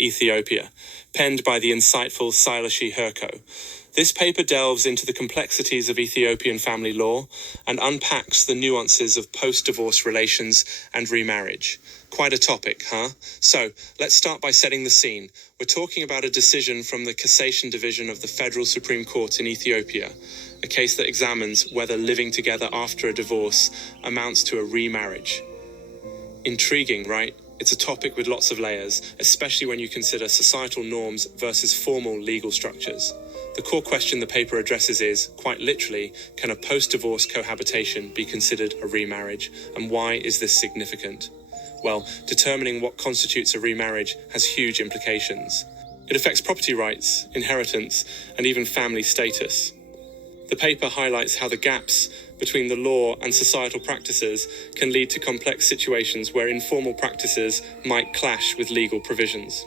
Ethiopia, penned by the insightful Silashi Herko. This paper delves into the complexities of Ethiopian family law and unpacks the nuances of post-divorce relations and remarriage. Quite a topic, huh? So, let's start by setting the scene. We're talking about a decision from the Cassation Division of the Federal Supreme Court in Ethiopia, a case that examines whether living together after a divorce amounts to a remarriage. Intriguing, right? It's a topic with lots of layers, especially when you consider societal norms versus formal legal structures. The core question the paper addresses is, quite literally, can a post-divorce cohabitation be considered a remarriage, and why is this significant? Well, determining what constitutes a remarriage has huge implications. It affects property rights, inheritance, and even family status. The paper highlights how the gaps between the law and societal practices can lead to complex situations where informal practices might clash with legal provisions.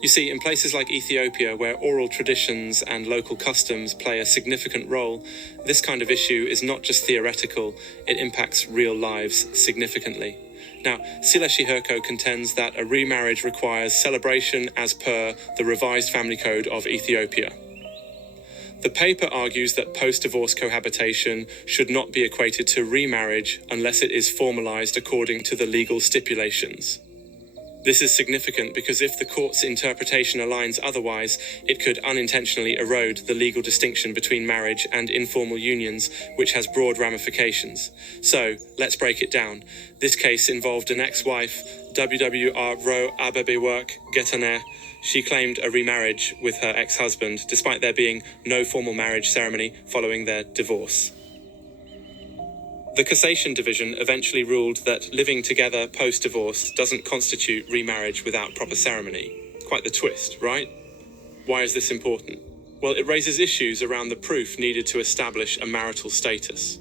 You see, in places like Ethiopia, where oral traditions and local customs play a significant role, this kind of issue is not just theoretical, it impacts real lives significantly. Now, Silashi Herko contends that a remarriage requires celebration as per the revised family code of Ethiopia. The paper argues that post-divorce cohabitation should not be equated to remarriage unless it is formalized according to the legal stipulations. This is significant because if the court's interpretation aligns otherwise, it could unintentionally erode the legal distinction between marriage and informal unions, which has broad ramifications. So, let's break it down. This case involved an ex-wife, WWR Abebework Getaner. She claimed a remarriage with her ex-husband, despite there being no formal marriage ceremony following their divorce. The Cassation Division eventually ruled that living together post-divorce doesn't constitute remarriage without proper ceremony. Quite the twist, right? Why is this important? Well, it raises issues around the proof needed to establish a marital status.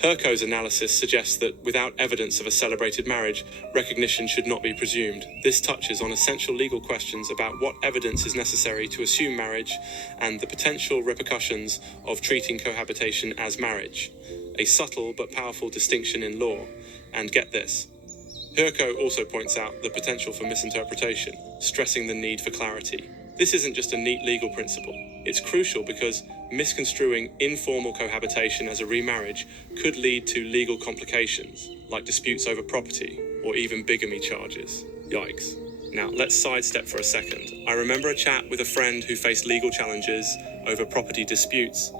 Herko's analysis suggests that without evidence of a celebrated marriage, recognition should not be presumed. This touches on essential legal questions about what evidence is necessary to assume marriage and the potential repercussions of treating cohabitation as marriage. A subtle but powerful distinction in law. And get this. Herko also points out the potential for misinterpretation, stressing the need for clarity. This isn't just a neat legal principle. It's crucial because misconstruing informal cohabitation as a remarriage could lead to legal complications, like disputes over property or even bigamy charges. Yikes. Now, let's sidestep for a second. I remember a chat with a friend who faced legal challenges over property disputes,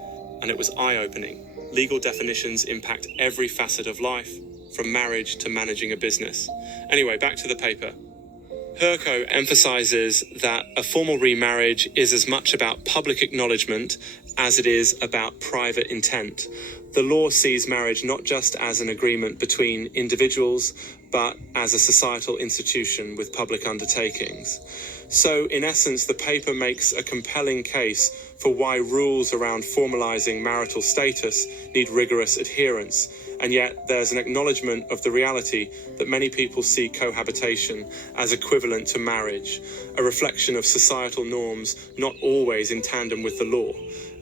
and it was eye-opening. Legal definitions impact every facet of life, from marriage to managing a business. Anyway, back to the paper. Herko emphasizes that a formal remarriage is as much about public acknowledgement as it is about private intent. The law sees marriage not just as an agreement between individuals, but as a societal institution with public undertakings. So, in essence, the paper makes a compelling case for why rules around formalizing marital status need rigorous adherence, and yet there's an acknowledgement of the reality that many people see cohabitation as equivalent to marriage, a reflection of societal norms not always in tandem with the law.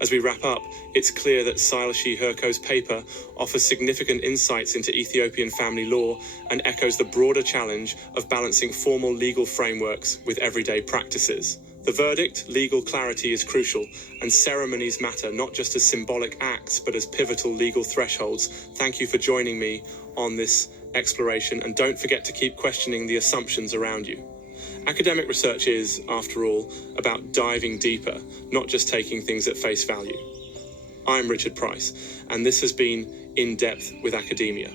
As we wrap up, it's clear that Silashi Herko's paper offers significant insights into Ethiopian family law and echoes the broader challenge of balancing formal legal frameworks with everyday practices. The verdict, legal clarity, is crucial, and ceremonies matter not just as symbolic acts, but as pivotal legal thresholds. Thank you for joining me on this exploration, and don't forget to keep questioning the assumptions around you. Academic research is, after all, about diving deeper, not just taking things at face value. I'm Richard Price, and this has been In Depth with Academia.